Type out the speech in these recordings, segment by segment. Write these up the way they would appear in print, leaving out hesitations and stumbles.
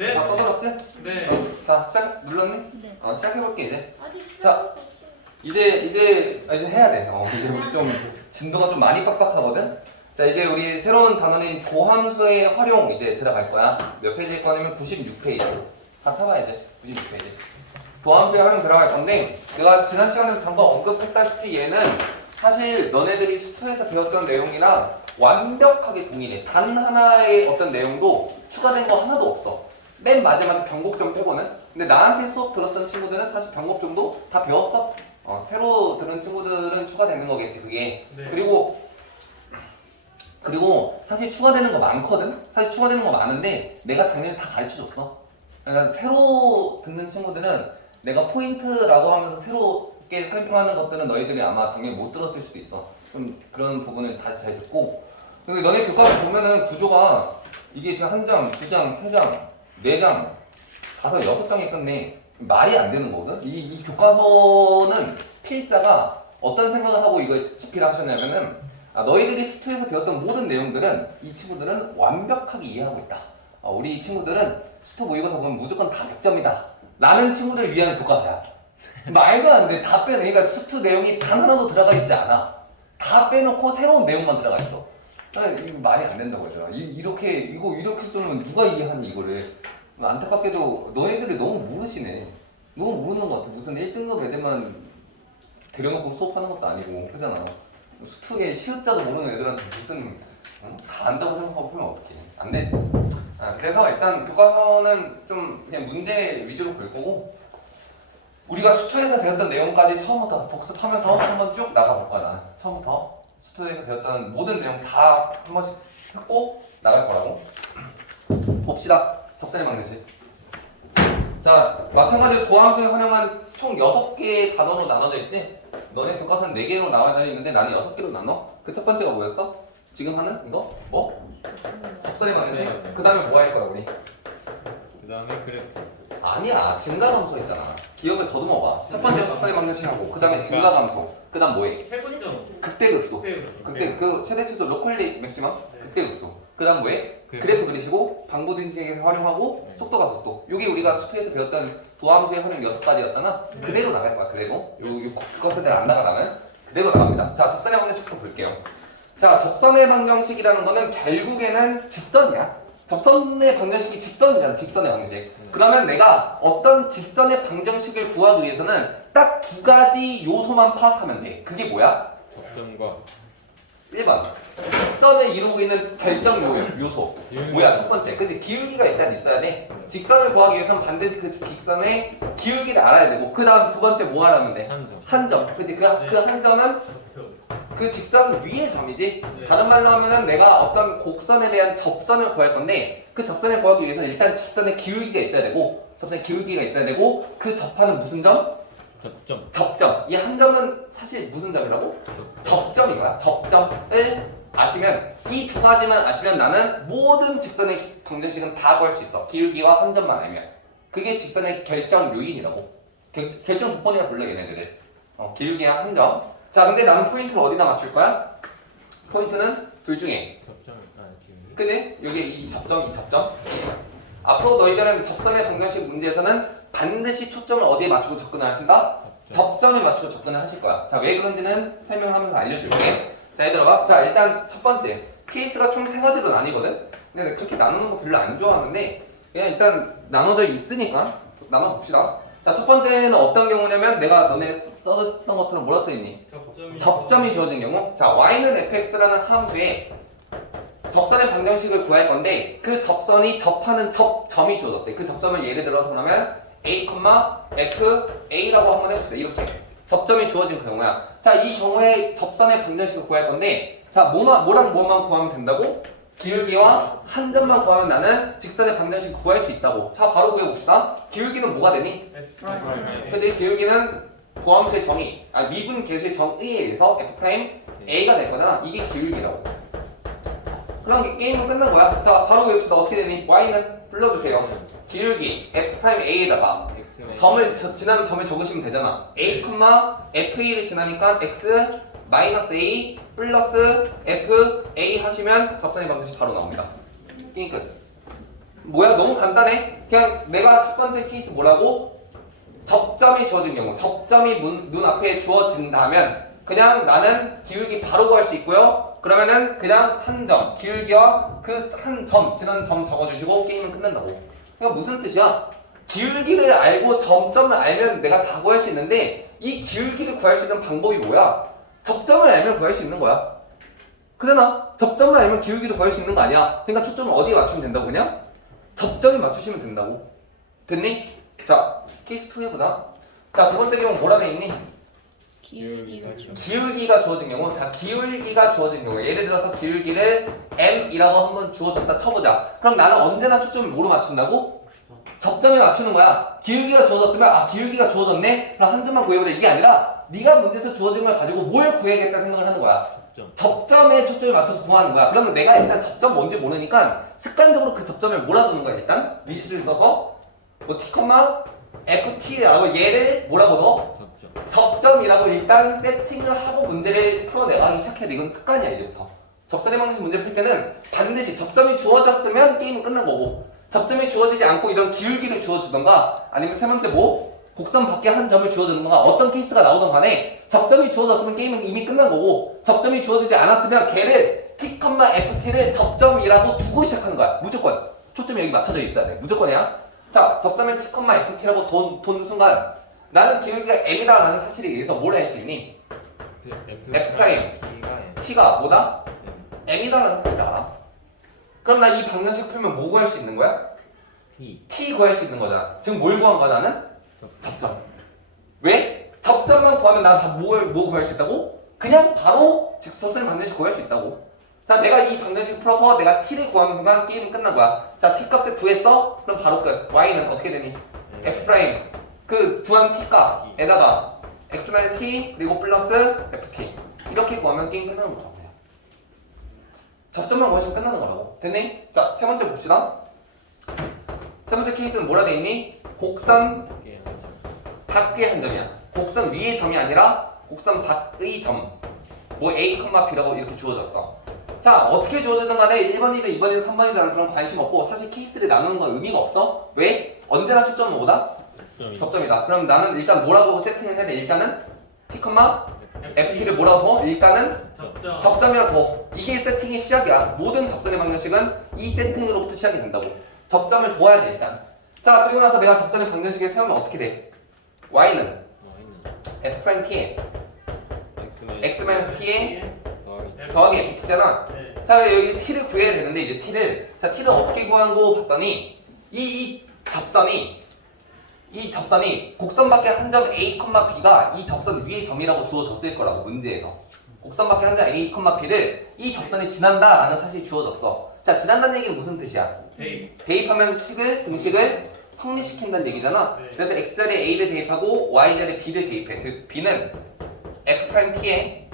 네. 다 떠들었지? 네. 자, 눌렀니? 네. 시작해볼게 이제. 어디 자, 이제 해야 돼. 이제 우리 좀 진도가 좀 많이 빡빡하거든. 자, 이제 우리 새로운 단원인 도함수의 활용 이제 들어갈 거야. 몇 페이지일 거냐면 96페이지. 다 펴봐 이제. 96페이지. 도함수의 활용 들어갈 건데, 내가 지난 시간에 잠깐 언급했다시피 얘는 사실 너네들이 수트에서 배웠던 내용이랑 완벽하게 동일해. 단 하나의 어떤 내용도 추가된 거 하나도 없어. 맨 마지막에 변곡점 빼고는. 근데 나한테 수업 들었던 친구들은 사실 변곡점도 다 배웠어. 새로 들은 친구들은 추가되는 거겠지 그게. 네. 그리고 사실 추가되는 거 많거든. 사실 추가되는 거 많은데 내가 작년에 다 가르쳐줬어. 그러니까 새로 듣는 친구들은 내가 포인트라고 하면서 새롭게 설명하는 것들은 너희들이 아마 작년에 못 들었을 수도 있어. 좀 그런 부분을 다시 잘 듣고. 근데 너네 교과서 보면은 구조가 이게 지금 한 장, 두 장, 세 장, 네 장, 다섯, 여섯 장이 끝내. 말이 안 되는 거거든. 이 교과서는 필자가 어떤 생각을 하고 이걸 집필하셨냐면은 너희들이 수트에서 배웠던 모든 내용들은 이 친구들은 완벽하게 이해하고 있다. 우리 친구들은 수트 모의고사 보면 무조건 다 100점이다. 라는 친구들을 위한 교과서야. 말도 안 돼. 다 빼내. 그러니까 수트 내용이 단 하나도 들어가 있지 않아. 다 빼놓고 새로운 내용만 들어가 있어. 이거 말이 안 된다고 하죠. 이렇게 쓰면 누가 이해하니 이거를. 안타깝게도 너희들이 너무 모르시네. 너무 모르는 것 같아. 무슨 1등급 애들만 데려놓고 수업하는 것도 아니고 그러잖아. 수특에 시읒자도 모르는 애들한테 무슨 다 안다고 생각하고 보면 어떡해. 안 되지. 그래서 일단 교과서는 좀 그냥 문제 위주로 볼 거고 우리가 수투에서 배웠던 내용까지 처음부터 복습하면서 한번 쭉 나가볼 거야. 처음부터 수투에서 배웠던 모든 내용 다 한 번씩 듣고 나갈 거라고. 봅시다. 적절히 방정식. 자, 마찬가지로 도함수에 활용한 총 6개의 단어로 나눠져 있지? 너네 교과서는 4개로 나눠져 있는데 나는 6개로 나눠? 그 첫 번째가 뭐였어? 지금 하는 이거? 뭐? 적절히 방정식? 그 다음에 뭐 할 거야 우리? 그 다음에 그래프. 아니야, 증가감소 있잖아. 기억을 더듬어봐. 첫 번째 적절히 방정식하고 그 다음에 증가감소. 그 다음 뭐해? 해본점. 극대극소. 극대 그 최대치수 로컬리 맥시멈 극대극소. 그 다음 뭐해? 그래프 그리시고 방부등식에서 활용하고 속도가 속도. 요게 우리가 수트에서 배웠던 도함수의 활용 6가지였잖아. 그대로 나갈 거야. 그대로. 그것들 안 나가라면 그대로 나갑니다. 자, 적선의 방정식부터 볼게요. 자, 적선의 방정식이라는 거는 결국에는 직선이야. 접선의 방정식이 직선이잖아. 직선의 방정식. 그러면 내가 어떤 직선의 방정식을 구하기 위해서는 딱 2가지 요소만 파악하면 돼. 그게 뭐야? 접점과 1번. 직선을 이루고 있는 결정 요소. 뭐야? 첫 번째. 그치? 기울기가 일단 있어야 돼. 직선을 구하기 위해서는 반드시 그 직선의 기울기를 알아야 되고 그 다음 두 번째 뭐 하라면 돼? 한 점. 그치? 그 한 점은 그 직선 위의 점이지. 네. 다른 말로 하면은 내가 어떤 곡선에 대한 접선을 구할 건데 그 접선을 구하기 위해서는 일단 직선의 기울기가 있어야 되고 접선의 기울기가 있어야 되고 그 접하는 무슨 점? 접점. 접점. 이 한 점은 사실 무슨 점이라고? 접점인 거야. 접점을 아시면 이 2가지만 아시면 나는 모든 직선의 방정식은 다 구할 수 있어. 기울기와 한 점만 알면. 그게 직선의 결정 요인이라고. 결정 조건이라 불러 얘네들을. 기울기와 한 점. 자, 근데 나는 포인트를 어디다 맞출 거야? 포인트는 둘 중에. 접점. 기울기. 그지? 여기 이 접점. 앞으로 너희들은 접선의 방정식 문제에서는 반드시 초점을 어디에 맞추고 접근을 하신다? 접점을 맞추고 접근을 하실 거야. 자, 왜 그런지는 설명을 하면서 알려줄게. 자, 얘들아 봐. 자, 일단 첫 번째. 케이스가 총 3가지로 나뉘거든? 근데 그렇게 나누는 거 별로 안 좋아하는데 그냥 일단 나눠져 있으니까 나눠봅시다. 자, 첫 번째는 어떤 경우냐면 내가 너네 써줬던 것처럼 뭐라 써있니? 접점이 주어진 경우. 자, y는 fx라는 함수에 접선의 방정식을 구할 건데 그 접선이 접하는 접점이 주어졌대. 그 접점을 예를 들어서 그러면 a, f, a라고 한번 해봅시다. 이렇게 접점이 주어진 그 경우야. 자, 이 경우에 접선의 방정식을 구할 건데 자, 뭐랑 뭐만 구하면 된다고? 기울기와 한 점만 구하면 나는 직선의 방정식을 구할 수 있다고. 자, 바로 구해봅시다. 기울기는 뭐가 되니? 그치? 기울기는 도함수의 정의, 미분 계수의 정의에 의해서 f'a가 될 거잖아. 이게 기울기라고. 그럼 게임은 끝난 거야. 자, 바로 외웁시다. 어떻게 되니? y는 불러주세요. 기울기 f'a에다가 점을 지나는 점을 적으시면 되잖아. a, fa'를 지나니까 x 마이너스 a 플러스 f a 하시면 접선의 방정식 바로 나옵니다. 게임 끝. 뭐야? 너무 간단해. 그냥 내가 첫 번째 케이스 뭐라고? 접점이 주어진 경우, 접점이 눈앞에 주어진다면 그냥 나는 기울기 바로 구할 수 있고요. 그러면은 그냥 한 점, 기울기와 그 한 점, 지난 점 적어주시고 게임은 끝난다고. 그러니까 무슨 뜻이야? 기울기를 알고 점점을 알면 내가 다 구할 수 있는데 이 기울기를 구할 수 있는 방법이 뭐야? 접점을 알면 구할 수 있는 거야. 그잖아. 접점을 알면 기울기도 구할 수 있는 거 아니야. 그러니까 초점을 어디에 맞추면 된다고 그냥? 접점에 맞추시면 된다고. 됐니? 자, 케이스 2 해보자. 자, 두 번째 경우 뭐라 돼 있니? 기울기가 주어진 경우. 자, 기울기가 주어진 경우. 예를 들어서 기울기를 m이라고 한번 주어졌다 쳐보자. 그럼 나는 언제나 초점을 뭐로 맞춘다고? 접점에 맞추는 거야. 기울기가 주어졌으면 아 기울기가 주어졌네? 그럼 한 점만 구해보자. 이게 아니라 네가 문제에서 주어진 걸 가지고 뭘 구해야겠다 생각을 하는 거야. 접점에 초점을 맞춰서 구하는 거야. 그러면 내가 일단 접점 뭔지 모르니까 습관적으로 그 접점에 몰아두는 거야. 일단 미지수를 써서 뭐 t, ft라고 얘를 뭐라고 넣어? 접점이라고 일단 세팅을 하고 문제를 풀어내가기 시작해야 돼. 이건 습관이야 이제부터. 접선의 방식 문제 풀 때는 반드시 접점이 주어졌으면 게임은 끝난 거고 접점이 주어지지 않고 이런 기울기를 주어주던가 아니면 세 번째 뭐 곡선 밖에 한 점을 주어주는 건가 어떤 케이스가 나오던 간에 접점이 주어졌으면 게임은 이미 끝난 거고 접점이 주어지지 않았으면 걔를 t, ft를 접점이라고 두고 시작하는 거야. 무조건 초점이 여기 맞춰져 있어야 돼. 무조건이야. 자, 접점에 t, ft라고 돈 순간 나는 기울기가 m이다라는 사실에 의해서 뭘 할 수 있니? f' t가 뭐다? m이다라는 사실을 알아. 그럼 나 이 방정식 풀면 뭐 구할 수 있는 거야? t 구할 수 있는 거잖아. 지금 뭘 구한 거야 나는? 접점. 왜? 접점만 구하면 나 다 뭐 구할 수 있다고? 그냥 바로 접선의 방정식 구할 수 있다고. 자, 내가 이 방정식 풀어서 내가 t를 구하는 순간 게임은 끝난 거야. 자, t 값을 구했어? 그럼 바로 끝. y는 어떻게 되니? f' 그 구한 t 값에다가 x-t 그리고 플러스 ft 이렇게 구하면 게임 끝나는 거라고. 접점만 구하시면 끝나는 거라고. 됐니? 자, 세 번째 봅시다. 세 번째 케이스는 뭐라 돼 있니? 곡선 밖의 한 점이야. 곡선 위의 점이 아니라 곡선 밖의 점. 뭐 a, b라고 이렇게 주어졌어. 자, 어떻게 주어지든 간에 1번이든 2번이든 3번이든 그런 관심 없고 사실 케이스를 나누는 건 의미가 없어. 왜? 언제나 초점은 뭐다? 접점이다. 그럼 나는 일단 뭐라고 세팅을 해야 돼? 일단은 t, ft를 뭐라고 둬? 일단은 접점이라고 둬. 이게 세팅의 시작이야. 모든 접선의 방정식은 이 세팅으로부터 시작이 된다고. 접점을 둬야 돼 일단. 자, 그리고 나서 내가 접선의 방정식을 세우면 어떻게 돼? y는 f't에 x-t에 더하기 ft잖아. 자, 여기 t를 구해야 되는데 이제 t를 어떻게 구하고 봤더니 이 접선이 곡선 밖에 한 점 a, b가 이 접선 위의 점이라고 주어졌을 거라고 문제에서. 곡선 밖에 한 점 a, b를 이 접선이 지난다라는 사실이 주어졌어. 자, 지난다는 얘기는 무슨 뜻이야? 대입하면 등식을 성립시킨다는 얘기잖아. 네. 그래서 x자리에 a를 대입하고 y자리에 b를 대입해. 즉 b는 f't에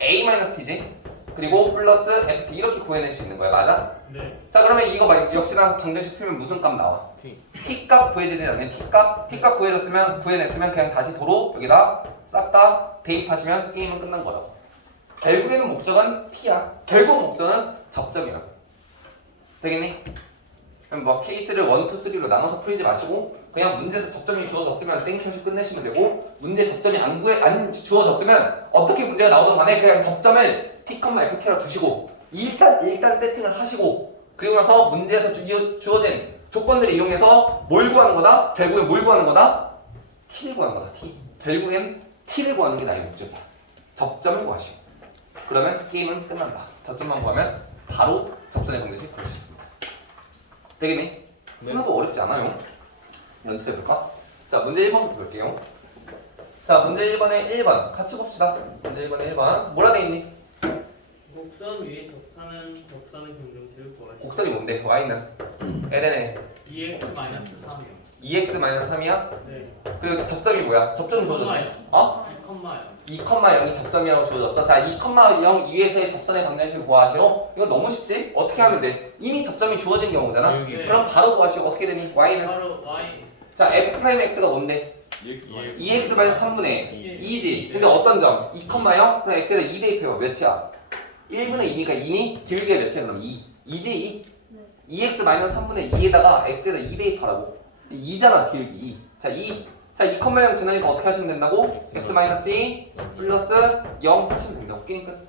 a-t지. 그리고 플러스 ft 이렇게 구해낼 수 있는 거야. 맞아? 네. 자, 그러면 이거 역시나 방정식 풀면 무슨 값 나와? t 값 구해지지 않는 t 값 구해냈으면 그냥 다시 도로 여기다 싹 다 대입하시면 게임은 끝난 거라고. 결국에는 목적은 t야. 결국 목적은 접점이라고. 되겠니? 그럼 뭐 케이스를 1, 2, 3로 나눠서 풀지 마시고 그냥 문제에서 접점이 주어졌으면 땡겨서 끝내시면 되고 문제 접점이 안 주어졌으면 어떻게 문제가 나오든 간에 그냥 접점을 t, ft라 두시고 일단 세팅을 하시고 그리고 나서 문제에서 주어진 조건들을 이용해서 뭘 구하는 거다? 결국엔 뭘 구하는 거다? t를 구하는 거다. t. 결국엔 t를 구하는 게 나의 목적이야. 접점을 구하시고 그러면 게임은 끝난다. 접점만 구하면 바로 접선의 방정식 구할 수 있습니다. 되겠니? 네. 하나도 어렵지 않아요. 연습해볼까? 자, 문제 1번부터 볼게요. 자, 문제 1번에 1번 같이 봅시다. 문제 1번에 1번 뭐라 돼 있니? 곡선 위에 접하는 경정식을 구하시오. 곡선이 뭔데? y는 ln에 2x-3이요. 2x-3이야? 네. 그리고 접점이 뭐야? 접점이 주어졌네? 어? 2,000. 2,0이 접점이라고 주어졌어. 자, 2,0 이외에서의 접선의 방정식을 구하시오. 이거 너무 쉽지? 어떻게 하면 돼? 이미 접점이 주어진 경우잖아? 네. 그럼 바로 구하시오. 어떻게 되니? y는? 바로 y. 자, f'x가 뭔데? 2x-3분의 2지. 근데 어떤 점? 2,0? 그럼 x에다 2 대입해봐. 몇이야? 1분의 2니까 2니? 길게 몇이야? 그럼 2. 2지? 2? 2x-3분의 2에다가 x에다 2 대입하라고. 2잖아 기울기 2. 자 2,0 지나니까 어떻게 하시면 된다고? x-2 플러스 0 하시면 됩니다. 게임 끝.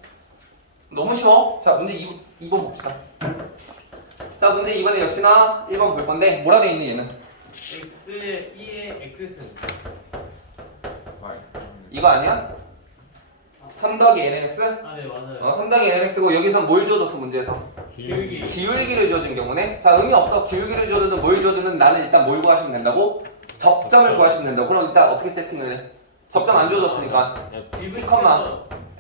너무 쉬워. 자 문제 2번 봅시다. 자 문제 2번에 역시나 1번 볼 건데 뭐라 돼 있니 얘는? x의 2의 x는 이거 아니야? 3 더하기 nx? 아 네 맞아요. 3 더하기 nx고 여기서 뭘 주어졌어 문제에서? 기울기. 기울기를 주어진 경우네. 자 의미 없어. 기울기를 주어든 뭘 주어든 나는 일단 뭘 구하시면 된다고? 접점을 구하시면 된다고. 그럼 일단 어떻게 세팅을 해? 접점 안 주어졌으니까 T,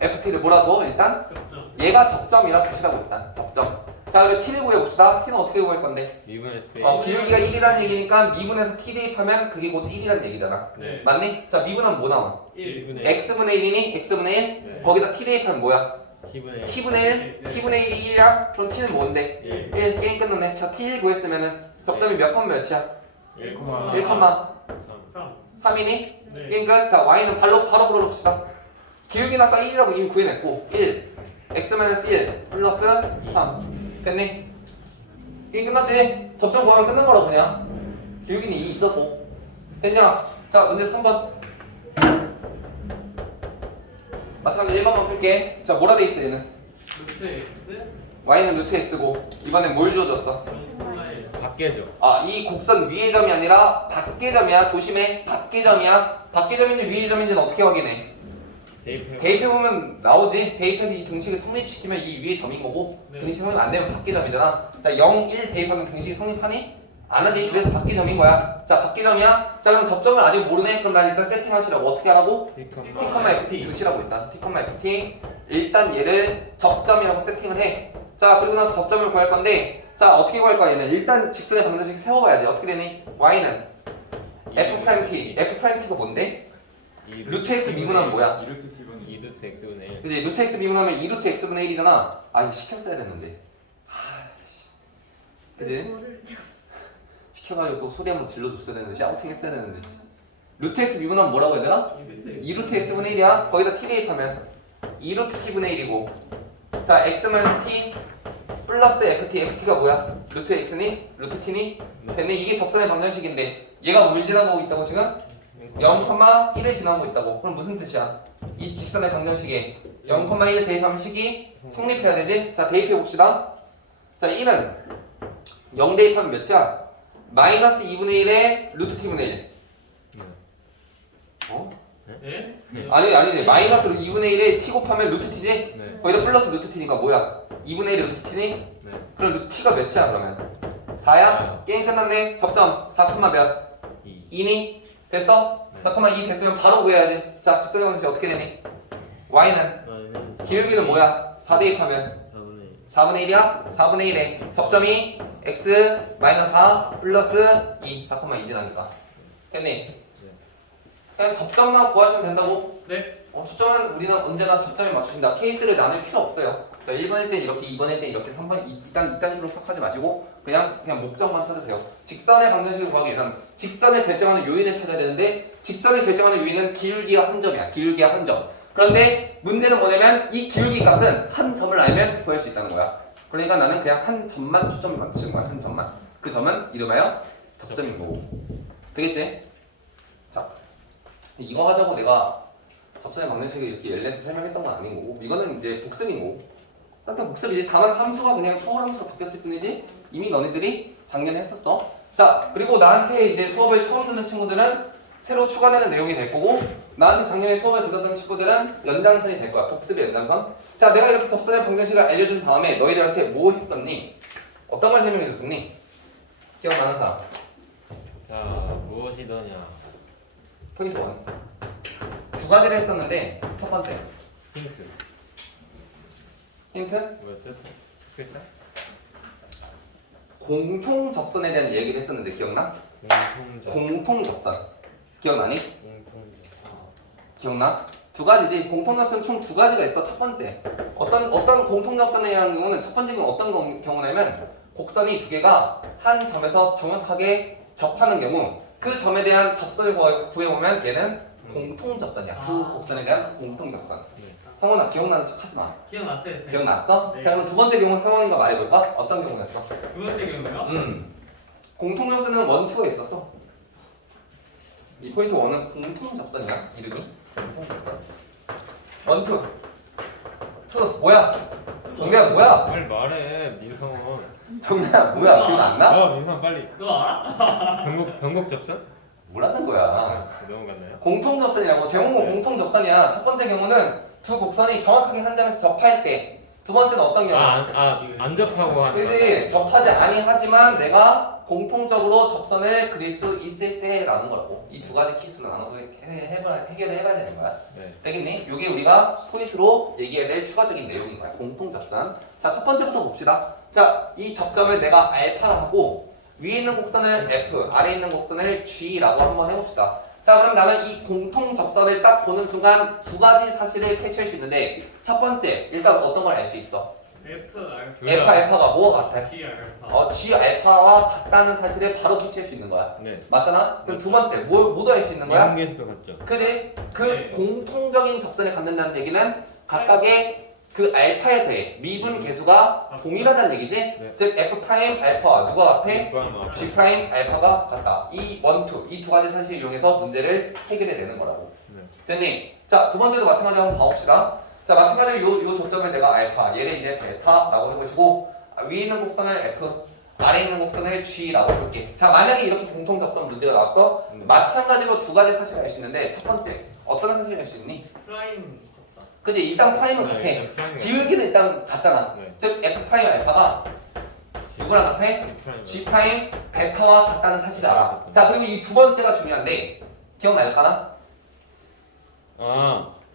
ft를 뭐라고 일단? 접점. 얘가 접점이라 표시라고 일단 접점. 자 그리고 t를 구해봅시다. t는 어떻게 구할 건데? 미분했을 때 기울기가 1이라는 얘기니까 미분해서 t 대입하면 그게 곧 1이라는 얘기잖아. 네. 맞니? 자 미분하면 뭐 나와? 1. x분의 1이니? x분의 1? 네. 거기다 t 대입하면 뭐야? T분의 t분의 1? 네. t분의 1이 1이야? 그럼 t는 뭔데? 1. 1 게임 끝났네. 자 t1 구했으면은 접점이 몇 컴 몇이야? 1, 1,3이니? 네. 게임 끝. 자 y는 바로 불어봅시다. 기울기는 아까 1이라고 이미 구해냈고 1 x-1 플러스 3 됐니? 게임 끝났지? 접점 구하면 끝난 거라고 그냥. 기울기는 2 있었고 됐냐? 자 문제 3번 마찬가지로 1번만 풀게. 자 뭐라 돼 있어 얘는? 루트 x y는 루트 x고 이번엔 뭘 주어졌어? 0,1. 밖에죠. 이 곡선 위의 점이 아니라 밖의 점이야. 조심해. 밖의 점이야. 밖의 점인지 위의 점인지는 어떻게 확인해? 대입해보면 나오지. 대입해서 이 등식을 성립시키면 이 위의 점인 거고 네. 등식 성립 안 되면 밖의 점이잖아. 자 0, 1 대입하면 등식이 성립하니? 안 하지. 그래서 밖의 점인 거야. 자 밖의 점이야. 자 그럼 접점을 아직 모르네? 그럼 난 일단 세팅하시라고. 어떻게 하라고? T, FT 두시라고 일단. T, FT 일단 얘를 접점이라고 세팅을 해. 자 그리고 나서 접점을 구할 건데 자 어떻게 구할 거야 얘는? 일단 직선의 방정식 세워봐야지. 어떻게 되니? Y는 F'T. F'T가 뭔데? 루트 x 미분하면 뭐야? 2루트 x분의 1. 그치? 루트 x 미분하면 2루트 x분의 1이잖아. 아 이거 시켰어야 됐는데. 그치? 시켜가지고 또 소리 한번 질러줬어야 되는데 샤우팅 했어야 되는데. 루트 x 미분하면 뭐라고 해야 되나? 2루트 x분의 1이야. 거기다 t 대입하면 2루트 t분의 1이고 자 x-t 플러스 ft. ft가 뭐야? 루트 x니? 루트 t니? 됐네. 이게 접선의 방정식인데 얘가 뭘 지나가고 있다고 지금? 0,1을 지나가고 있다고. 그럼 무슨 뜻이야? 이 직선의 방정식에 0,1 대입하면 식이 성립해야 되지? 자 대입해 봅시다. 자 1은 0 대입하면 몇이야? 마이너스 2분의 1에 루트 t분의 1. 어? 네? 아니지. 마이너스 2분의 1에 t 곱하면 루트 t지? 네. 거기다 플러스 루트 t니까 뭐야? 2분의 1에 루트 t니? 네. 그럼 루트 t가 몇이야 그러면? 4야? 게임 끝났네. 접점 4, 몇? 2. 2니? 됐어? 네. 4,2 됐으면 바로 구해야지. 자 직선의 방정식 어떻게 되니? y는 기울기는 뭐야? 4 대입하면 4분의 1이야? 4분의 1에 접점이 x 마이너스 4 플러스 2 4,2 지나니까 됐니? 그냥 접점만 구하시면 된다고? 네. 접점은 우리는 언제나 접점에 맞추신다. 케이스를 나눌 필요 없어요. 자, 1번일 때 이렇게, 2번일 때 이렇게, 3번 이딴 식으로 시작하지 마시고 그냥 목적만 찾으세요. 직선의 방정식을 구하기 위해서는 직선을 결정하는 요인을 찾아야 되는데 직선을 결정하는 요인은 기울기가 한 점이야. 기울기가 한 점. 그런데 문제는 뭐냐면 이 기울기 값은 한 점을 알면 구할 수 있다는 거야. 그러니까 나는 그냥 한 점만 초점을 맞추는 거야. 한 점만. 그 점은 이름하여 접점인 거고. 되겠지? 자, 이거 하자고 내가 접선의 방정식을 이렇게 열내서 설명했던 건 아닌 거고 이거는 이제 복습인 거고 싹 다 복습이지. 다만 함수가 그냥 소홀함수로 바뀌었을 뿐이지 이미 너네들이 작년에 했었어. 자 그리고 나한테 이제 수업을 처음 듣는 친구들은 새로 추가되는 내용이 될 거고 나한테 작년에 수업을 듣던 친구들은 연장선이 될 거야. 복습의 연장선. 자 내가 이렇게 접선의 방정식을 알려준 다음에 너희들한테 뭐 했었니? 어떤 걸 설명해 줬었니? 기억나는 사람? 자 무엇이더냐. 포인트 1 두 가지를 했었는데 첫 번째 힌트. 힌트? 뭐였죠? 글자? 공통 접선에 대한 얘기를 했었는데 기억나? 공통적. 공통 접선 기억나니? 공통적. 기억나? 두 가지지. 공통 접선 총 두 가지가 있어. 첫 번째 어떤 공통 접선이라는 경우는 첫 번째 경우 어떤 경우냐면 곡선이 두 개가 한 점에서 정확하게 접하는 경우 그 점에 대한 접선을 구해보면 얘는 공통 접선이야. 두 곡선에 대한 공통 접선. 상훈아 기억나는 척 하지 마. 기억났어요 쌤. 기억났어? 네. 자 그럼 두 번째 경우 상황이가 말해볼까? 어떤 경우였어? 두 번째 경우요? 공통접선은 원투가 있었어. 이 포인트 1은 공통접선이야 이름이. 공통접선. 원투. 투 뭐야? 정리야 뭐야? 빨리 말해 민성은. 정리야 뭐야? 기억 안 나? 민성 빨리. 너 알아? 변곡 접선? 뭐라는 거야? 넘어갔나요? 공통접선이라고. 제목은 네. 공통접선이야. 첫 번째 경우는 두 곡선이 정확하게 한 점에서 접할 때. 두 번째는 어떤 경우? 안 접하고 하는 그지 접하지 아니하지만 내가 공통적으로 접선을 그릴 수 있을 때라는 거라고. 이 두 가지 키스는 나눠서 해결을 해봐야 되는 거야. 네. 되겠니? 이게 우리가 포인트로 얘기해야 될 추가적인 내용인 거야. 공통접선. 자, 첫 번째부터 봅시다. 자, 이 접점을 내가 알파라 하고 위에 있는 곡선을 F, 아래에 있는 곡선을 G라고 한번 해봅시다. 자, 그럼 나는 이 공통접선을 딱 보는 순간 두 가지 사실을 캐치할 수 있는데 첫 번째, 일단 어떤 걸 알 수 있어? F 알파 둘 F 알파가 뭐가 같아? G 알파. G 알파와 같다는 사실을 바로 캐치할 수 있는 거야. 네. 맞잖아? 그럼 두 번째, 뭐도 알 수 있는 거야? 이분계수도 같죠. 그지? 그 네. 공통적인 접선을 갖는다는 얘기는 각각의 그 알파에서의 미분 계수가 동일하다는 얘기지? 네. 즉 F 프라임 알파와 누가 같아? 이건 G 프라임 알파가 같다. 이 원투, 이 두 가지 사실을 이용해서 문제를 해결해 내는 거라고. 네. 됐니? 자, 두 번째도 마찬가지로 한번 봐봅시다. 자, 마찬가지로 요 접점을 내가 알파, 얘를 이제 베타라고 해보시고 위에 있는 곡선을 F, 아래에 있는 곡선을 G라고 볼게. 자, 만약에 이렇게 공통 접선 문제가 나왔어? 마찬가지로 두 가지 사실을 알 수 있는데 첫 번째, 어떤 사실을 알 수 있니? 프라임 같다. 그지? 일단 프라임은 같아. 일단 프라임이 기울기는 일단 같잖아. 네. 즉 F 프라임 알파가 누구랑 같아? 프라임. G 프라임 베타와 같다는 사실을 알아. 자, 그리고 이 두 번째가 중요한데 기억날까나?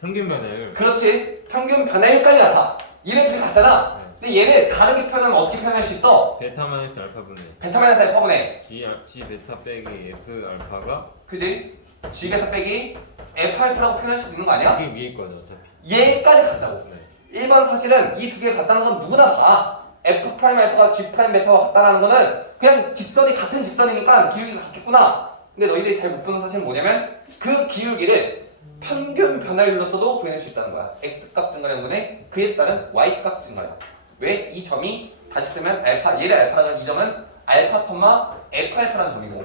평균 변화율. 그렇지. 평균 변화율까지 같아. 얘네 둘이 같잖아. 네. 근데 얘네 다르게 표현하면 어떻게 표현할 수 있어? 베타 마이너스 알파분의 베타 마이너스 알파분의 G 베타 빼기 F 알파가 그지? G 베타 빼기 F 알파라고 표현할 수 있는 거 아니야? 이게 위에 거죠 어차피. 얘까지 같다고. 네. 1번 사실은 이 두 개가 같다는 건 누구나 다. F 프라임 알파가 G 프라임 베타와 같다는 거는 그냥 직선이 같은 직선이니까 기울기가 같겠구나. 근데 너희들이 잘 못 보는 사실은 뭐냐면 그 기울기를 평균 변화율로서도 구해낼 수 있다는 거야. X값 증가량분의 그에 따른 Y값 증가량. 왜? 이 점이 다시 쓰면 알파, 얘를 알파라는 이 점은 알파, F 알파라는 점이고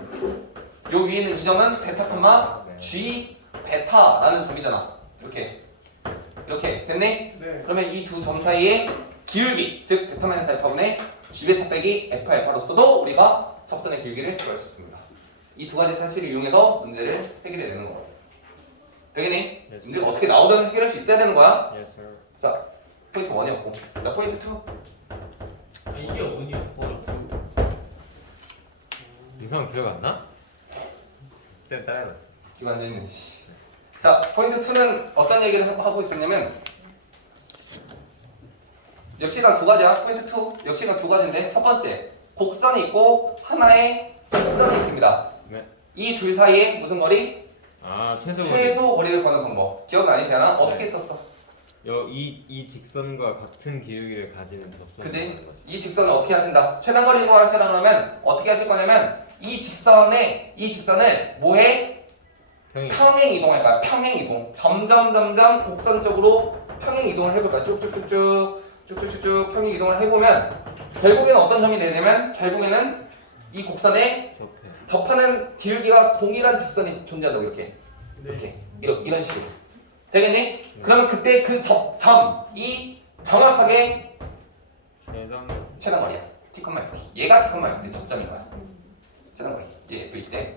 요 위에 있는 이 점은 베타, G 베타라는 점이잖아. 이렇게 됐네? 네. 그러면 이 두 점 사이의 기울기, 즉 베타 마이너스 알파분의 G 베타 빼기 F 알파로서도 우리가 접선의 기울기를 구할 수 있습니다. 이 두 가지 사실을 이용해서 문제를 해결해 내는 거거든. 되겠니? Yes, 문제가 어떻게 나오든 해결할 수 있어야 되는 거야. Yes sir. 자, 포인트 1이었고 자, 포인트 2. 이게 원이었고. 민성 기억 안 나? 쌤 따라해봐. 기가 안 되는 씨. 자, 포인트 2는 어떤 얘기를 하고 있었냐면 역시나 두 가지야. 포인트 2 역시나 두 가지인데 첫 번째 곡선이 있고 하나의 직선이 있습니다. 네. 이 둘 사이에 무슨 거리? 최소 거리. 최소 거리를 구하는 방법. 기억나니 대안아? 어떻게 했었어? 이 직선과 같은 기울기를 가지는 접선. 그지? 이 직선을 어떻게 하신다? 최단 거리 이동을 하시려면 어떻게 하실 거냐면 이 직선을 뭐해? 평행 이동할 거야. 평행 이동. 점점 곡선 쪽으로 평행 이동을 해볼 거야. 쭉쭉쭉 평행 이동을 해보면 결국에는 어떤 점이 되냐면 결국에는 이 곡선에 접하는 기울기가 동일한 직선이 존재한다고 이렇게 이런 식으로 되겠니? 그러면 그때 그 점이 정확하게 최단 거리야. T, 얘가 T, 접점인 거야. 최단 거리. 얘 F 때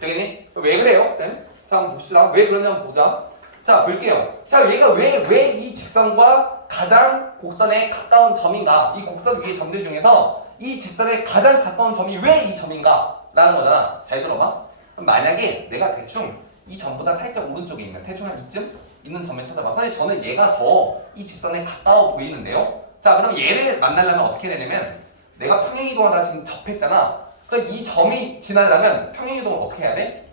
되겠니? 왜 그래요, 쌤? 자, 한번 봅시다. 왜 그러냐 한번 보자. 자, 볼게요. 자, 얘가 왜 이 직선과 가장 곡선에 가까운 점인가? 이 곡선 위의 점들 중에서 이 직선에 가장 가까운 점이 왜 이 점인가? 라는 거잖아. 잘 들어봐. 그럼 만약에 내가 대충 이 점보다 살짝 오른쪽에 있는 대충 한 이쯤 있는 점을 찾아봐. 선생님, 저는 얘가 더 이 직선에 가까워 보이는데요. 자, 그럼 얘를 만나려면 어떻게 되냐면 내가 평행 이동하다 지금 접했잖아. 그럼 이 점이 지나려면 평행 이동을 어떻게 해야 돼?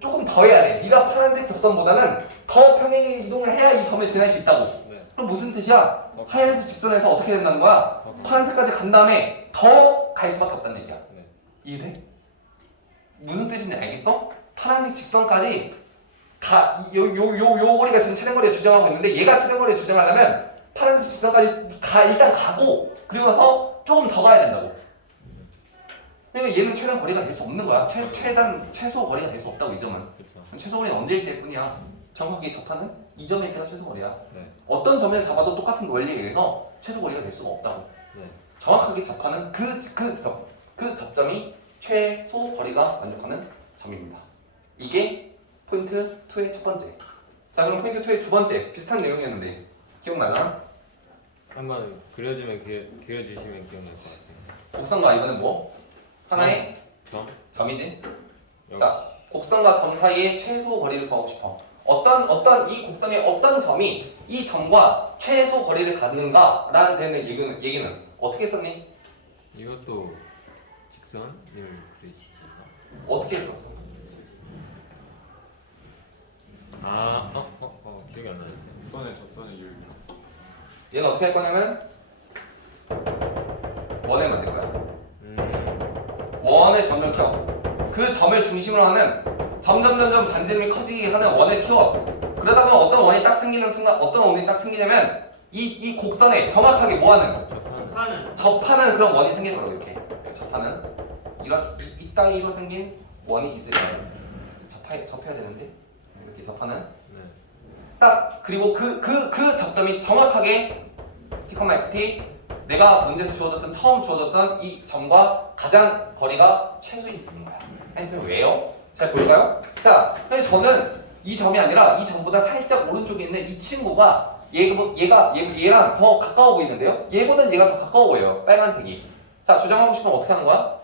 조금 더 해야 돼. 네가 파란색 접선보다는 더 평행 이동을 해야 이 점을 지날 수 있다고. 네. 그럼 무슨 뜻이야? 하얀색 직선에서 어떻게 된다는 거야? 파란색까지 간 다음에 더 갈 수밖에 없다는 얘기야. 네. 이해돼? 무슨 뜻인지 알겠어? 파란색 직선까지 요 거리가 지금 최단 거리를 주장하고 있는데 얘가 최단 거리를 주장하려면 파란색 직선까지 일단 가고 그리고 나서 조금 더 가야 된다고. 그러니까 얘는 최단 거리가 될 수 없는 거야. 최소 거리가 될 수 없다고 이 점은. 그렇죠. 최소 거리는 언제일 때뿐이야. 정확하게 접하는 이 점일 때가 최소 거리야. 네. 어떤 점을 잡아도 똑같은 원리에 의해서 최소 거리가 될 수가 없다고. 네. 정확하게 접하는 그 접점이 최소 거리가 만족하는 점입니다. 이게 포인트 2의 첫 번째. 자, 그럼 포인트 2의 두 번째 비슷한 내용이었는데 기억나나? 한번 그려주시면 기억날 것 같아요. 곡선과 이거는 뭐? 하나의 점. 점이지. 여기. 자, 곡선과 점 사이의 최소 거리를 구하고 싶어. 어떤 이 곡선의 어떤 점이 이 점과 최소 거리를 갖는가라는 데는 얘기는 어떻게 썼니? 이것도 직선을 그리지. 어떻게 썼어? 기억이 안 나겠어요. 접선의 접선의 율. 얘가 어떻게 할 거냐면 원을 만들 거야. 원을 점점 켜. 그 점을 중심으로 하는 점점 반지름이 커지게 하는 원을 키워. 그러다 보면 어떤 원이 딱 생기는 순간 어떤 원이 딱 생기냐면 이 곡선에 정확하게 뭐하는 접하는 그런 원이 생기더라고. 이렇게 접하는 이런 이 따위로 생긴 원이 있을 거야. 접해야 되는데 이렇게 접하는 네. 딱 그리고 그 접점이 정확하게 T, 내가 문제에서 처음 주어졌던 이 점과 가장 거리가 최소인 점인 거야. 아니 선생님 왜요? 잘 볼까요? 자, 사실 저는 이 점이 아니라 이 점보다 살짝 오른쪽에 있는 이 친구가 얘랑 더 가까워 보이는데요? 얘보다는 얘가 더 가까워 보여요. 빨간색이. 자, 주장하고 싶으면 어떻게 하는 거야?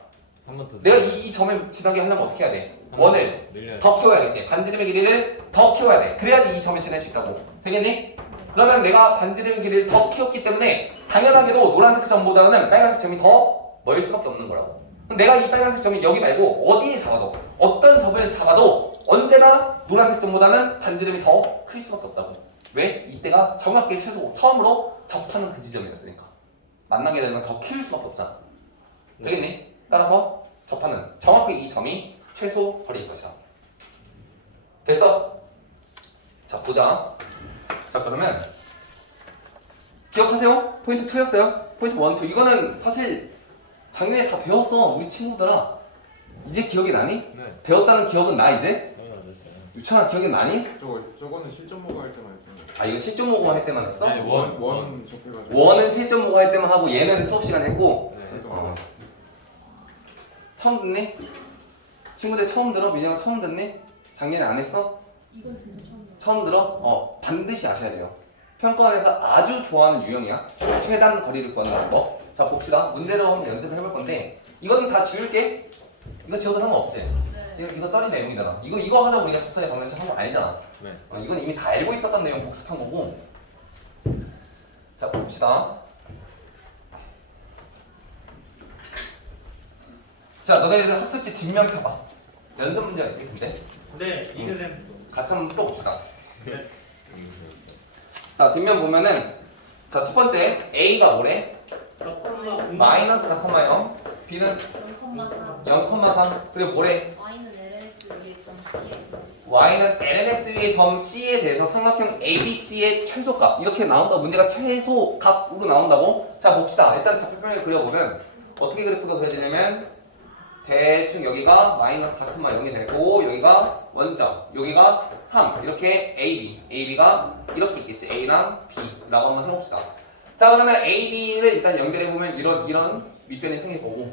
한 번 더. 내가 이 점을 지나게 하려면 어떻게 해야 돼? 원을 늘려야 돼. 더 키워야겠지. 반지름의 길이를 더 키워야 돼. 그래야지 이 점을 지날 수 있다고. 되겠니? 그러면 내가 반지름의 길이를 더 키웠기 때문에 당연하게도 노란색 점보다는 빨간색 점이 더 멀 수밖에 없는 거라고. 그럼 내가 이 빨간색 점이 여기 말고 어디에 잡아도 어떤 점을 잡아도 언제나 노란색 점보다는 반지름이 더 클 수밖에 없다고. 왜? 이때가 정확하게 처음으로 접하는 그 지점이었으니까. 만나게 되면 더 키울 수밖에 없잖아. 되겠니? 따라서 접하는 정확히 이 점이 최소 거리일 것이야. 됐어? 자, 보자. 자, 그러면 기억하세요? 포인트 2였어요. 포인트 1, 2. 이거는 사실 작년에 다 배웠어. 우리 친구들아. 이제 기억이 나니? 네. 배웠다는 기억은 나 이제? 저는 안 됐어요. 유찬아 기억이 나니? 저거는 실전 모가 할 때만 했던 아, 이거 실전 모고만 할 때만 했어? 네. 원 접해가지고. 원은 실전 모고 할 때만 하고 얘는 수업 시간에 했고. 네. 어. 처음 듣니? 친구들 처음 들어? 민영아 처음 듣니? 작년에 안 했어? 이건 진짜 처음 들어. 처음 들어? 반드시 아셔야 돼요. 평가원에서 아주 좋아하는 유형이야. 최단 거리를 구하는 방법. 자, 봅시다. 문제로 한번 연습을 해볼 건데 이거는 다 지울게. 이거 지워도 상관없지? 네. 이거 쩌리 내용이잖아. 이거 하자 우리가 접선의 방정식 한거 알잖아. 네. 이건 이미 다 알고 있었던 내용 복습한 거고. 자, 봅시다. 자, 너네들 학습지 뒷면 펴봐. 연습 문제가 있을 텐데. 네, 이그샘. 같이 한번 풀어봅시다. 네. 자, 뒷면 보면은 자, 첫 번째 A가 뭐래? 마이너스 4,0, B는 0,3 0,3. 그리고 뭐래? Y는 LS 위에 점 C에 Y는 LNX 위의 점 C에 대해서 삼각형 ABC의 최소값. 이렇게 나온다. 문제가 최소값으로 나온다고? 자, 봅시다. 일단 좌표표를 그려보면 어떻게 그래프가 그려지냐면 대충 여기가 마이너스 4,0이 되고 여기가 원점, 여기가 3 이렇게 AB가 이렇게 있겠지. A랑 B라고 한번 해봅시다. 자, 그러면 AB를 일단 연결해보면 이런 밑변이 생길 거고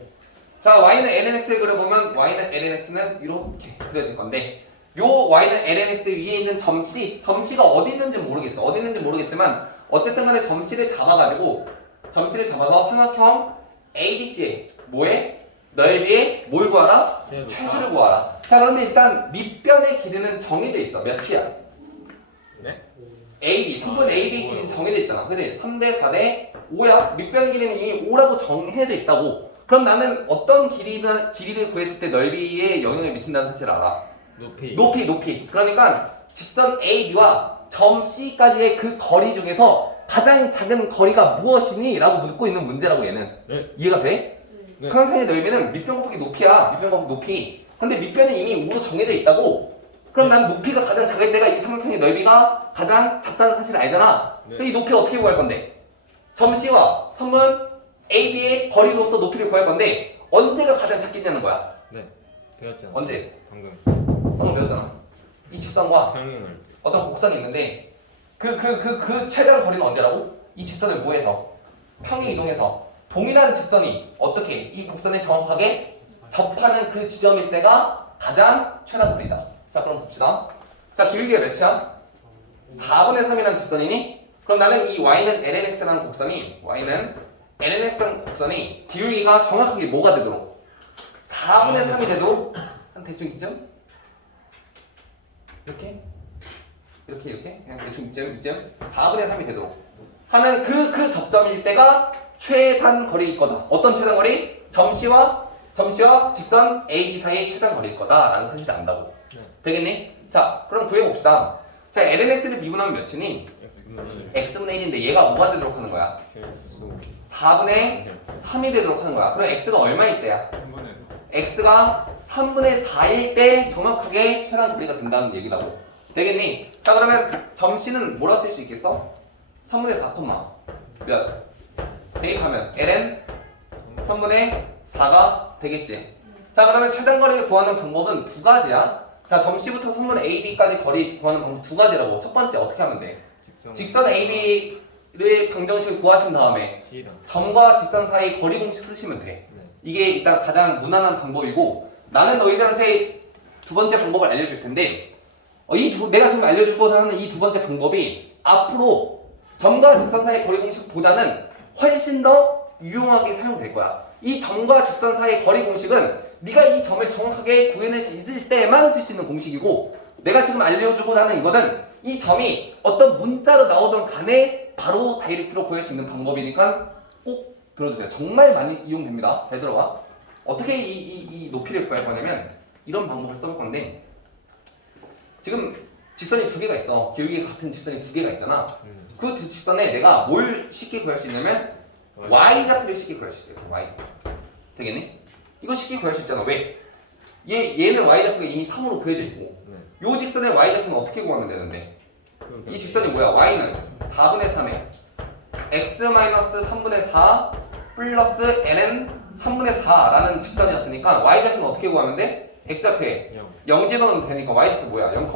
자, Y는 LNX를 그려보면 Y는 LNX는 이렇게 그려질 건데 요 Y는 LNX 위에 있는 점 C가 어디 있는지 모르겠어. 어디 있는지 모르겠지만 어쨌든 간에 점 C를 잡아가지고 점 C를 잡아서 삼각형 ABC에 뭐에? 넓이에 뭘 구하라? 최소를 구하라. 자, 그런데 일단 밑변의 길이는 정해져 있어. 몇이야? 네? AB, 3분 AB 길이는 정해져 있잖아. 그지? 3대 4대 5야. 밑변 길이는 이미 5라고 정해져 있다고. 그럼 나는 어떤 길이를 구했을 때 넓이에 영향을 미친다는 사실을 알아. 높이. 그러니까 직선 AB와 점 C까지의 그 거리 중에서 가장 작은 거리가 무엇이니? 라고 묻고 있는 문제라고 얘는. 네. 이해가 돼? 네. 삼각형의 넓이는 밑변 곱하기 높이야. 밑변 곱하기 높이. 근데 밑변은 이미 5로 정해져 있다고. 그럼 난 높이가 가장 작을 때가 이 삼각형의 넓이가 가장 작다는 사실을 알잖아. 네. 그럼 이 높이 어떻게 구할 건데? 점 C와 선분 AB의 거리로서 높이를 구할 건데 언제가 가장 작겠냐는 거야. 배웠잖아. 언제? 방금 배웠잖아. 이 직선과 평행을 어떤 곡선이 있는데 그 최대한 거리는 언제라고? 이 직선을 뭐해서? 평행 이동해서 동일한 직선이 어떻게 이 곡선에 정확하게 접하는 그 지점일 때가 가장 최단 거리다. 자 그럼 봅시다. 자 기울기가 몇이야? 4분의 3이라는 직선이니? 그럼 나는 이 y는 lnx라는 곡선이 기울기가 정확하게 뭐가 되도록? 4분의 3이 되도록 한 대충 이쯤? 이렇게 그냥 대충 이쯤 4분의 3이 되도록 하는 그 접점일 때가 최단 거리일 거다. 어떤 최단 거리? 점 C와 직선 AB 사이의 최단 거리일 거다라는 사실을 안다고. 네. 되겠니? 자, 그럼 구해봅시다. 자, lnx를 미분하면 몇이니? x분의 1인데 얘가 뭐가 되도록 하는 거야? 4분의 3이 되도록 하는 거야. 그럼 x가 얼마일 때야? 한 번에 x가 3분의 4일 때 정확하게 최단 거리가 된다는 얘기라고. 되겠니? 자 그러면 점 C는 뭐라 쓸 수 있겠어? 3분의 4, 몇? 대입하면 ln 3분의 4가 되겠지. 자 그러면 최단 거리를 구하는 방법은 두 가지야. 자 점 C부터 선분 AB까지 거리 구하는 방법 두 가지라고. 첫 번째 어떻게 하면 돼? 직선 AB의 방정식을 구하신 다음에 C랑 점과 직선 사이 거리 공식 쓰시면 돼. 네. 이게 일단 가장 무난한 방법이고 나는 너희들한테 두 번째 방법을 알려줄 텐데 내가 지금 알려주고 하는 이 두 번째 방법이 앞으로 점과 직선 사이의 거리 공식보다는 훨씬 더 유용하게 사용될 거야. 이 점과 직선 사이의 거리 공식은 네가 이 점을 정확하게 구해낼 수 있을 때만 쓸 수 있는 공식이고 내가 지금 알려주고자 하는 이거는 이 점이 어떤 문자로 나오던 간에 바로 다이렉트로 구할 수 있는 방법이니까 꼭 들어주세요. 정말 많이 이용됩니다. 잘 들어봐. 어떻게 이 높이를 구할 거냐면 이런 방법을 써볼 건데 지금 직선이 두 개가 있어. 기울기가 같은 직선이 두 개가 있잖아. 그 두 직선에 내가 뭘 쉽게 구할 수 있냐면 y좌표를 쉽게 구할 수 있어요. y좌표. 되겠니? 이거 쉽게 구할 수 있잖아. 왜? 얘는 y좌표가 이미 3으로 구해져 있고 요 직선의 y좌표는 어떻게 구하면 되는데? 이 직선이 뭐야? y는 4분의 3에 x-3분의 4 플러스 n은 3분의 4라는 직선이었으니까 y좌표는 어떻게 구하면 돼? x좌표에 0 집어넣으면 되니까 y좌표 뭐야? 0,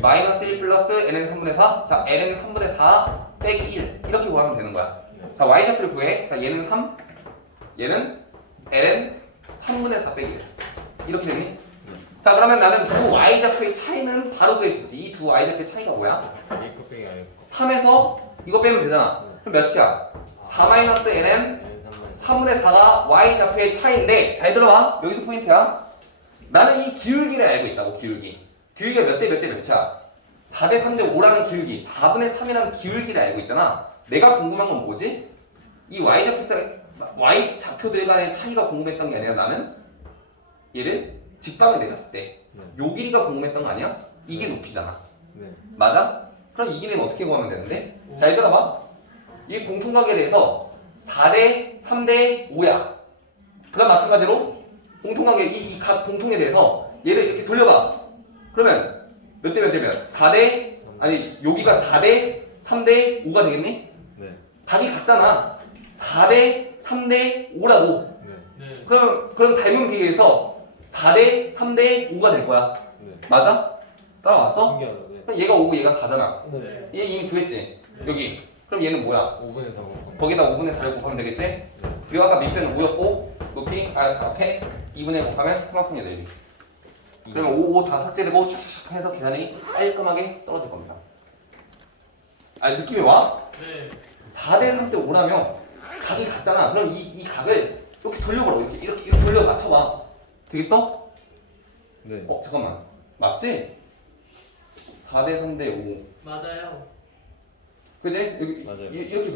마이너스 1 플러스 n은 3분의 4. 자, n은 3분의 4 빼기 1 이렇게 구하면 되는 거야. 자, y좌표를 구해. 자, 얘는 3, 얘는 n은 3분의 4 빼기 1 이렇게 되니? 자, 그러면 나는 두 y좌표의 차이는 바로 구할 수 있지. 이 두 y좌표의 차이가 뭐야? 3에서 이거 빼면 되잖아. 그럼 몇이야? 4 마이너스 n은 3분의 4가 y좌표의 차이인데 잘 들어봐. 여기서 포인트야. 나는 이 기울기를 알고 있다고. 기울기가 몇 대 몇이야? 4대 3대 5라는 기울기, 4분의 3이라는 기울기를 알고 있잖아. 내가 궁금한 건 뭐지? 이 y좌표들 간의 차이가 궁금했던 게 아니라 나는 얘를 직방을 내렸을 때 요 길이가 궁금했던 거 아니야? 이게 높이잖아. 맞아? 그럼 이 길이는 어떻게 구하면 되는데? 잘 들어봐. 이 공통각에 대해서 4대 3대 5야. 그럼 마찬가지로 공통각에 이 각 공통에 대해서 얘를 이렇게 돌려봐. 그러면 몇 대 몇? 4대 아니 여기가 4대 3대 5가 되겠니? 각이 같잖아. 4대 3대 5라고. 그럼 닮은 비례해서 4대 3대 5가 될 거야. 맞아? 따라왔어? 그럼 얘가 5고 얘가 4잖아. 얘 이미 구했지? 여기. 그럼 얘는 뭐야? 5분의 4고 거기다 5분의 4를 곱하면 되겠지? 그리고 아까 밑변은 5였고 높이 앞에 2분의 1 곱하면 삼각형의 넓이. 그러면 5 다 삭제되고 샥샥샥 해서 계산이 깔끔하게 떨어질 겁니다. 느낌이 와? 4대 3대 5라면 각이 같잖아. 그럼 이 각을 이렇게 돌려보라고. 이렇게 돌려서 맞춰봐. 되겠어? 잠깐만. 맞지? 4대 3대 5. 맞아요. 그지? 여기 맞아요. 이렇게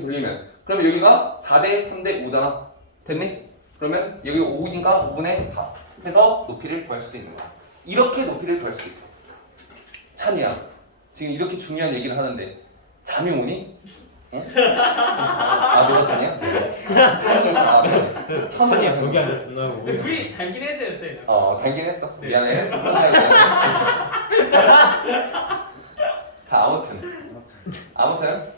돌리면 그러면 여기가 4대 3대 5잖아. 됐니? 그러면 여기 5니까 5분의 4 해서 높이를 구할 수도 있는 거야. 이렇게 높이를 구할 수도 있어. 찬이야, 지금 이렇게 중요한 얘기를 하는데 잠이 오니? 아 노릇하냐? 천이야 저기 앉았었나 보고. 근데 둘이 닮긴 했어요, 쌤. 달긴 했어. 네. 미안해. 자 아무튼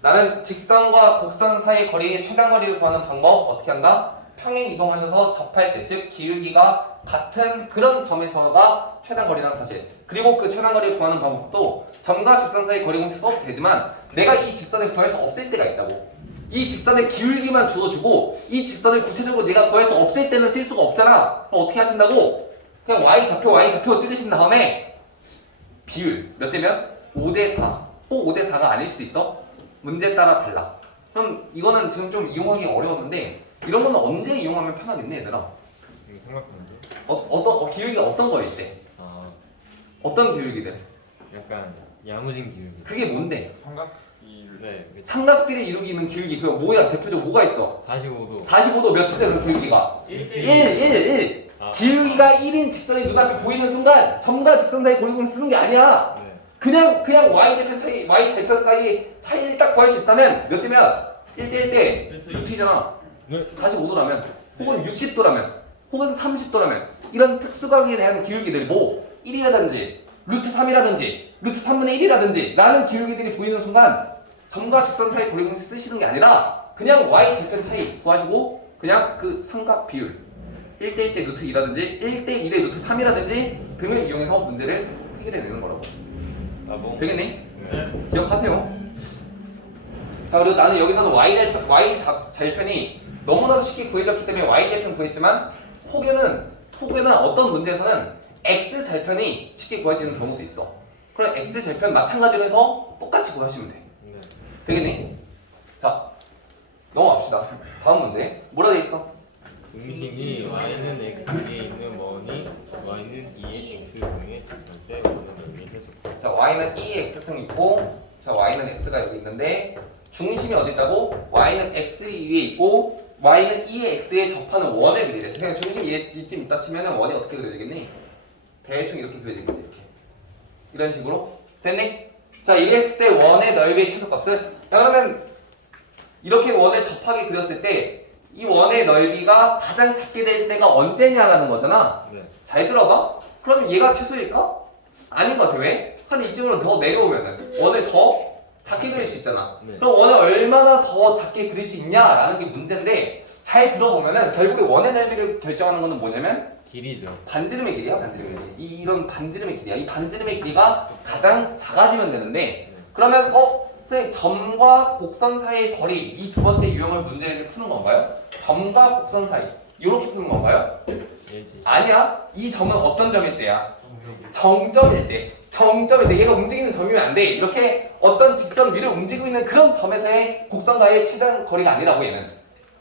나는 직선과 곡선 사이 거리의 최단 거리를 구하는 방법 어떻게 한다? 평행 이동하셔서 접할 때, 즉 기울기가 같은 그런 점에서가 최단 거리라는 사실. 그리고 그 최단 거리를 구하는 방법도 점과 직선 사이 거리 공식 써도 되지만 내가 이 직선을 구할 수 없을 때가 있다고. 이 직선의 기울기만 주어주고 이 직선을 구체적으로 내가 구할 수 없을 때는 쓸 수가 없잖아. 그럼 어떻게 하신다고? 그냥 y좌표 찍으신 다음에 비율 몇 대면? 5대 4. 꼭 5대 4가 아닐 수도 있어. 문제에 따라 달라. 그럼 이거는 지금 좀 이용하기 어려웠는데 이런 거는 언제 이용하면 편하겠네 얘들아. 이거 생각하는데. 기울기가 어떤 거일 때? 아 어떤 기울기들? 약간 야무진 기울기. 그게 뭔데? 삼각이를 네. 그치. 삼각비를 이루기는 기울기 그거 뭐야? 대표적으로 뭐가 있어? 45도. 45도 몇이 되는 기울기가? 1대1. 아, 기울기가 1인 직선이 눈앞에 보이는 순간 점과 직선 사이 고리공을 쓰는 게 아니야. 네. 그냥 y좌표 차이, y좌표까지 차이를 딱 구할 수 있다면 몇 대면? 1대1 대 루트이잖아. 네. 45도라면 혹은 60도라면 혹은 30도라면 이런 특수각에 대한 기울기들 뭐 1이라든지 루트 3이라든지 루트 3분의 1이라든지 라는 기울기들이 보이는 순간 점과 직선 사이 고리공식 쓰시는 게 아니라 그냥 y좌편 차이 구하시고 그냥 그 삼각 비율 1대1 대 루트 2라든지 1대1의 루트 3이라든지 등을 이용해서 문제를 해결해내는 거라고. 아 뭐. 되겠니? 네. 기억하세요. 자 그리고 나는 여기서는 y좌편이 너무나도 쉽게 구해졌기 때문에 y좌편 구했지만 혹여나 어떤 문제에서는 x좌편이 쉽게 구해지는 경우도 있어. 그럼 x좌편 마찬가지로 해서 똑같이 구하시면 돼. 네. 되겠니? 자 넘어갑시다. 다음 문제 뭐라 돼 있어? 음식이 y는 x 위에 있는 원이 y는 2의 x 등의 전체 원은 여기 해줬고. 자 y는 2의 x승 있고 자 y는 x가 여기 있는데 중심이 어디 있다고? y는 x 위에 있고 y는 2의 x에 접하는 원을 그리래. 그냥 중심이 이쯤 있다 치면 원이 어떻게 그려지겠니? 대충 이렇게 그려지겠지. 이렇게 이런 식으로 됐니? 자 이렇게 했을 때 원의 넓이의 최소값은 자 그러면 이렇게 원을 접하게 그렸을 때 이 원의 넓이가 가장 작게 될 때가 언제냐라는 거잖아. 네. 잘 들어봐. 그럼 얘가 최소일까? 아닌 것 같아. 왜? 한 이쯤으로 더 내려오면은 원을 더 작게 그릴 수 있잖아. 네. 그럼 원을 얼마나 더 작게 그릴 수 있냐라는 게 문제인데 잘 들어보면은 결국에 원의 넓이를 결정하는 거는 뭐냐면 길이죠. 반지름의 길이야. 반지름의 길이. 이런 반지름의 길이야. 이 반지름의 길이가 가장 작아지면 되는데 네. 그러면 선생님 점과 곡선 사이의 거리 이 두 번째 유형을 문제를 푸는 건가요? 점과 곡선 사이 이렇게 푸는 건가요? 예지. 아니야. 이 점은 어떤 점일 때야? 정점일 때. 정점일 때 얘가 움직이는 점이면 안 돼. 이렇게 어떤 직선 위를 움직이고 있는 그런 점에서의 곡선과의 최단 거리가 아니라고 얘는.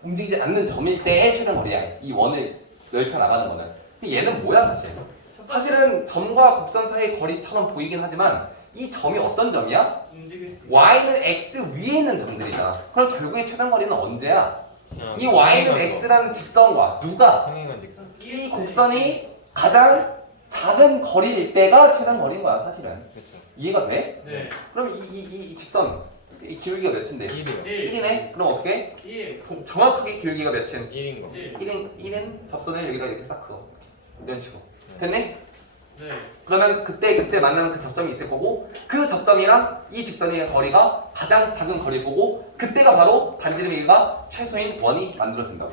움직이지 않는 점일 때의 최단 거리야. 이 원을 넓혀 나가는 거는. 얘는 뭐야 사실? 사실은 점과 곡선 사이의 거리처럼 보이긴 하지만 이 점이 어떤 점이야? y는 x 위에 있는 점들이잖아. 그럼 결국에 최단 거리는 언제야? 이 y는 x라는 직선과 누가? 평행한 직선. 이 곡선이 가장 작은 거리일 때가 최단 거리인 거야 사실은. 그렇죠. 이해가 돼? 네. 그럼 이 직선 이 기울기가 몇인데? 1이요. 1이네? 그럼 어떻게? 1. 정확하게 기울기가 몇인? 1인 거. 1인 접선을 여기다 이렇게 싹 그어. 이런 식으로. 됐네? 네. 그러면 그때 만나는 그 접점이 있을 거고 그 접점이랑 이 직선의 거리가 가장 작은 거리일 거고 그때가 바로 반지름의 길이가 최소인 원이 만들어진다고.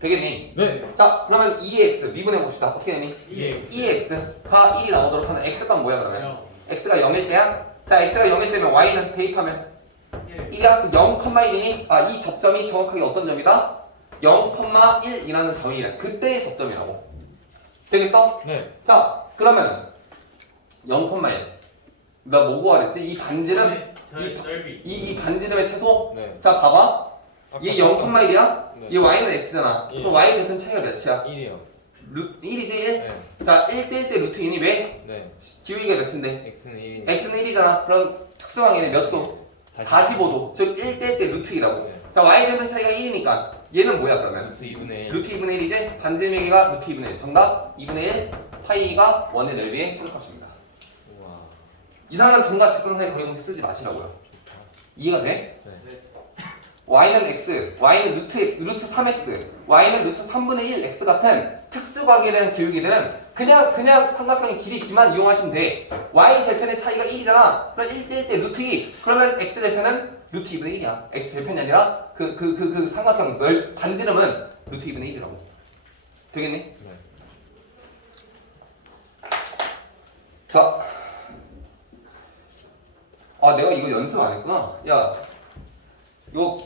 되겠니? 네. 자 그러면 2x 미분해 봅시다. 어떻게 되니? 2. 2x가 1이 나오도록 하는 x값 뭐야 그러면? x가 0일 때야? 자 x가 0일 때면 y는 대입하면 1이야? 0,1이니? 이 접점이 정확하게 어떤 점이다? 0,1이라는 점이래. 그때의 접점이라고. 되겠어? 네. 자 그러면 0,1 나 뭐 구하랬지? 이 반지름 넓이. 이 반지름의 최소? 네. 자 봐봐 얘 0,1이야? 네. 얘 y는 x잖아. 예. 그럼 y 제편 차이가 몇이야? 1이요. 1이지 1? 네. 자 1대1 대 루트 2니 왜? 네. 기울기가 몇인데? x는 1이니까. x는 1이잖아. 그럼 특수항에는 몇 도? 45도. 즉 1대1 대 루트 2라고. 네. 자 y 제편 차이가 1이니까 얘는 뭐야 그러면? 루트 2분의 1. 루트 2분의 1이지? 반지름의 길이가 루트 2분의 1. 정답 2분의 1 파이가 원의 넓이의 최소값입니다. 우와. 이상한 점과 직선 사이 거리 공식 쓰지 마시라고요. 이해가 돼? 네. y는 x, y는 루트 x, 루트 3x, y는 루트 3분의 1 x 같은 특수각에 대한 기울기는 그냥 삼각형의 길이 기만 이용하시면 돼. y 절편의 차이가 1이잖아. 그럼 1대1 대 루트 2. 그러면 x 절편은 루트 2분의 1이야. x 절편이 아니라 그 삼각형 반지름은 루트 2분의 1이라고. 되겠니? 네. 자, 내가 이거 연습 안 했구나. 야, 요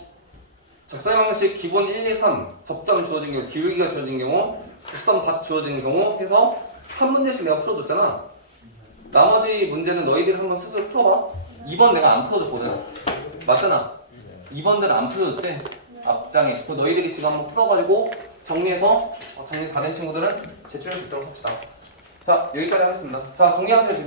작사 방식 기본 1, 2, 3 접점 주어진 경우, 기울기가 주어진 경우, 곡선 박 주어진 경우 해서 한 문제씩 내가 풀어줬잖아. 나머지 문제는 너희들이 한번 스스로 풀어봐. 2번 내가 안 풀어줬거든. 맞잖아. 2번들은 안 풀어줬지? 앞장에. 그 너희들이 지금 한번 풀어가지고 정리해서 정리 다 된 친구들은 제출해 주도록 합시다. 자, 여기까지 하겠습니다. 자, 정리하세요. 지금.